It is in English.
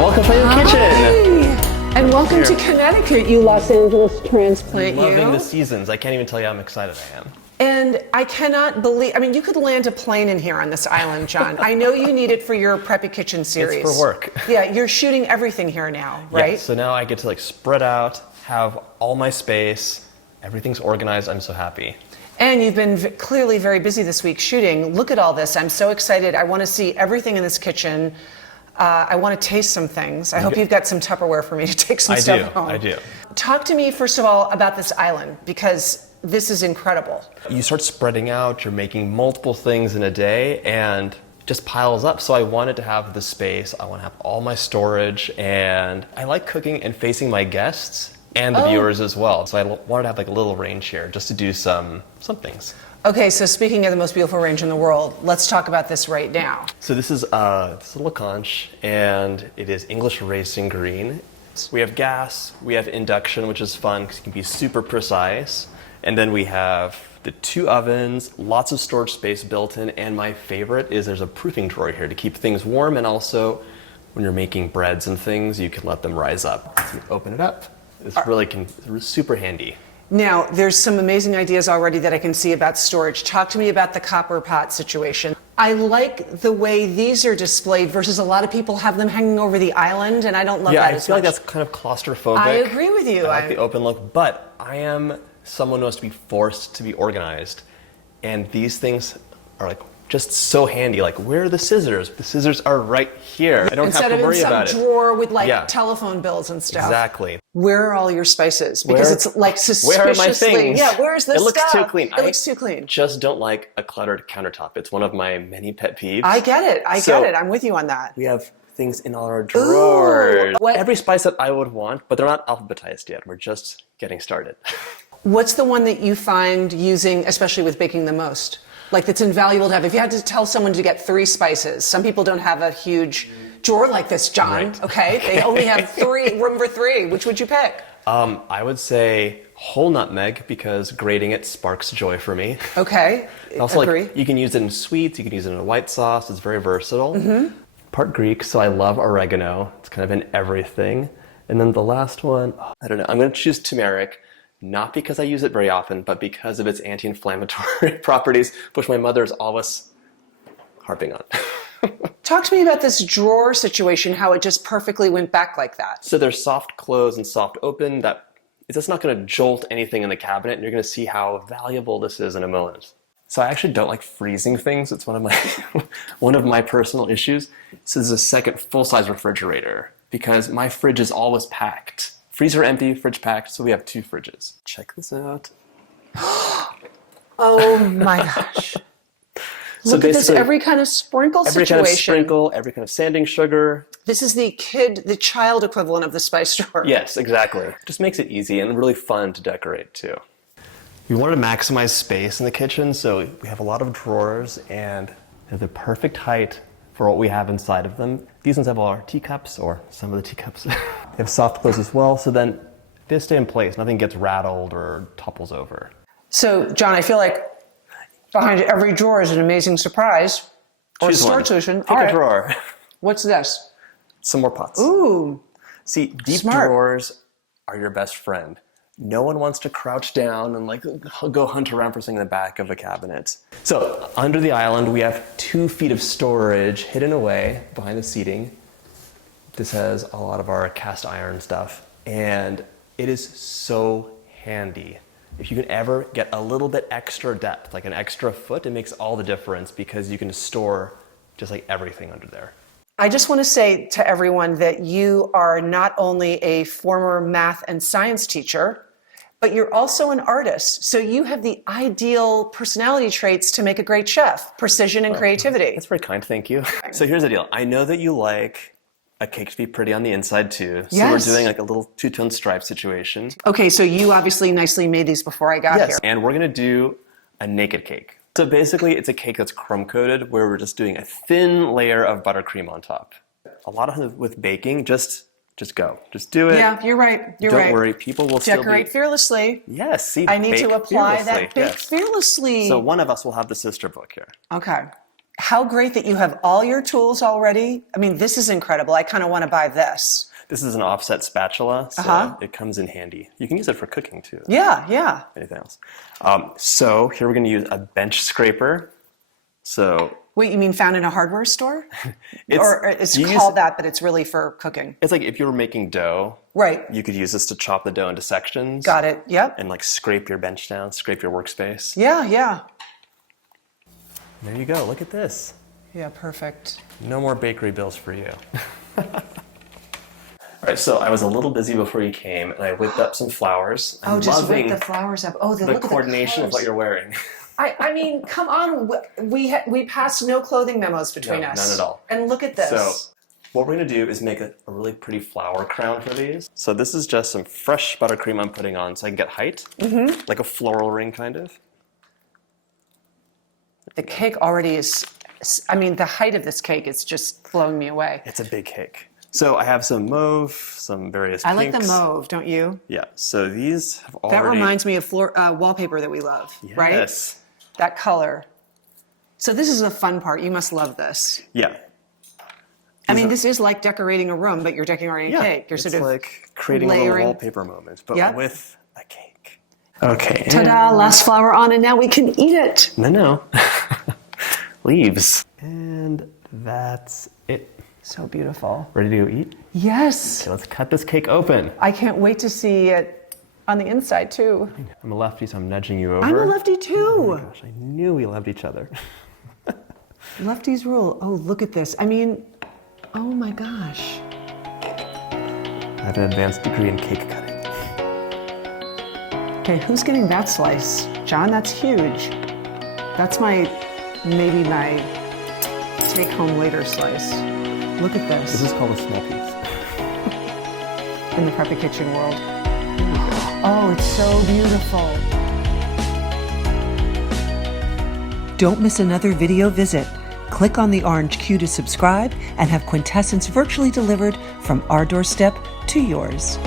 welcome to your kitchen. Hi. And welcome to Connecticut, you Los Angeles transplant. Loving the seasons. I can't even tell you how excited I am. And I cannot believe, I mean, you could land a plane in here on this island, John. I know you need it for your Preppy Kitchen series. It's for work. Yeah, you're shooting everything here now, right? Yeah, so now I get to spread out, have all my space, everything's organized. I'm so happy. And you've been clearly very busy this week shooting. Look at all this. I'm so excited. I want to see everything in this kitchen. I want to taste some things. I hope you've got some Tupperware for me to take some stuff home. I do. Talk to me, first of all, about this island, because this is incredible. You start spreading out, you're making multiple things in a day, and it just piles up. So I wanted to have the space, I want to have all my storage, and I like cooking and facing my guests and the viewers as well. So I wanted to have a little range here just to do some things. Okay, so speaking of the most beautiful range in the world, let's talk about this right now. So this is a Lacanche, and it is English racing green. We have gas, we have induction, which is fun because you can be super precise. And then we have the 2 ovens, lots of storage space built in, and my favorite is there's a proofing drawer here to keep things warm, and also when you're making breads and things, you can let them rise up. So you open it up. It's super handy. Now, there's some amazing ideas already that I can see about storage. Talk to me about the copper pot situation. I like the way these are displayed versus a lot of people have them hanging over the island, and I don't love that as much. Yeah, I feel like that's kind of claustrophobic. I agree with you. I like the open look, but I am someone who has to be forced to be organized, and these things are just so handy. Where are the scissors? The scissors are right here. I don't have to worry about it. Instead of in some drawer with telephone bills and stuff. Exactly. Where are all your spices? Because it's suspiciously. Where are my things? Yeah, where's the stuff? It looks too clean. It looks too clean. Just don't like a cluttered countertop. It's one of my many pet peeves. I get it. I get it. I'm with you on that. We have things in all our drawers. Ooh, every spice that I would want, but they're not alphabetized yet. We're just getting started. What's the one that you find using, especially with baking, the most? That's invaluable to have. If you had to tell someone to get 3 spices, some people don't have a huge drawer like this, John. Right. Okay, they only have room for 3. Which would you pick? I would say whole nutmeg because grating it sparks joy for me. Okay, also, agree. You can use it in sweets. You can use it in a white sauce. It's very versatile. Mm-hmm. Part Greek, so I love oregano. It's kind of in everything. And then the last one, I don't know. I'm going to choose turmeric. Not because I use it very often, but because of its anti-inflammatory properties, which my mother is always harping on. Talk to me about this drawer situation, how it just perfectly went back like that. So there's soft close and soft open. It's not going to jolt anything in the cabinet, and you're going to see how valuable this is in a moment. So I actually don't like freezing things. It's one of my personal issues. So there's a second full-size refrigerator because my fridge is always packed. Freezer empty, fridge packed, so we have 2 fridges. Check this out. Oh my gosh. Look at this, every kind of sprinkle situation. Every kind of sprinkle, every kind of sanding sugar. This is the child equivalent of the spice drawer. Yes, exactly. Just makes it easy and really fun to decorate too. We wanted to maximize space in the kitchen, so we have a lot of drawers and they're the perfect height for what we have inside of them. These ones have all our teacups, or some of the teacups. They have soft close as well, so then they stay in place. Nothing gets rattled or topples over. So, John, I feel like behind every drawer is an amazing surprise or storage solution. Pick a drawer. What's this? Some more pots. Ooh. See, deep drawers are your best friend. No one wants to crouch down and go hunt around for something in the back of a cabinet. So under the island, we have 2 feet of storage hidden away behind the seating. This has a lot of our cast iron stuff, and it is so handy. If you can ever get a little bit extra depth, like an extra foot, it makes all the difference because you can store just everything under there. I just want to say to everyone that you are not only a former math and science teacher, but you're also an artist. So you have the ideal personality traits to make a great chef, precision and creativity. That's very kind, thank you. So here's the deal. I know that you like a cake to be pretty on the inside too. So we're doing a little 2-tone stripe situation. Okay, so you obviously nicely made these before I got here. And we're gonna do a naked cake. So basically it's a cake that's crumb coated where we're just doing a thin layer of buttercream on top. A lot of with baking, just go. Just do it. Yeah, you're right. Don't worry, people will still decorate fearlessly. Yes, see, I need to apply that bake fearlessly. So one of us will have the sister book here. Okay. How great that you have all your tools already. I mean, this is incredible. I kind of want to buy this. This is an offset spatula, so it comes in handy. You can use it for cooking too. Yeah, yeah. Anything else. So here we're going to use a bench scraper. So wait, you mean found in a hardware store? Or it's called that, but it's really for cooking. It's like if you were making dough, right? You could use this to chop the dough into sections. Got it. Yep. And like scrape your bench down, scrape your workspace. Yeah, yeah. There you go. Look at this. Yeah, perfect. No more bakery bills for you. All right, so I was a little busy before you came, and I whipped up some flowers. I'm just whip the flowers up. Oh, the coordination of what you're wearing. I mean, come on. We passed no clothing memos between us. None at all. And look at this. So what we're going to do is make a really pretty flower crown for these. So this is just some fresh buttercream I'm putting on so I can get height, like a floral ring kind of. The cake already is, I mean, the height of this cake is just blowing me away. It's a big cake. So I have some mauve, some various pinks. I like the mauve, don't you? Yeah, so these have already... That reminds me of wallpaper that we love, right? Yes. That color. So this is the fun part. You must love this. Yeah. I mean, this is like decorating a room, but you're decorating a cake. You're sort of like creating a little wallpaper moment, but with a cake. Okay. Ta-da, last flower on, and now we can eat it. No. Leaves. And that's it. So beautiful. Ready to go eat? Yes. Okay, let's cut this cake open. I can't wait to see it on the inside too. I'm a lefty, so I'm nudging you over. I'm a lefty too. Oh my gosh, I knew we loved each other. Lefties rule. Oh, look at this. I mean, oh my gosh. I have an advanced degree in cake cutting. Okay, who's getting that slice? John, that's huge. That's maybe my take home later slice. Look at this. This is called a small piece. In the Preppy Kitchen world. Oh, it's so beautiful. Don't miss another video visit. Click on the orange Q to subscribe and have Quintessence virtually delivered from our doorstep to yours.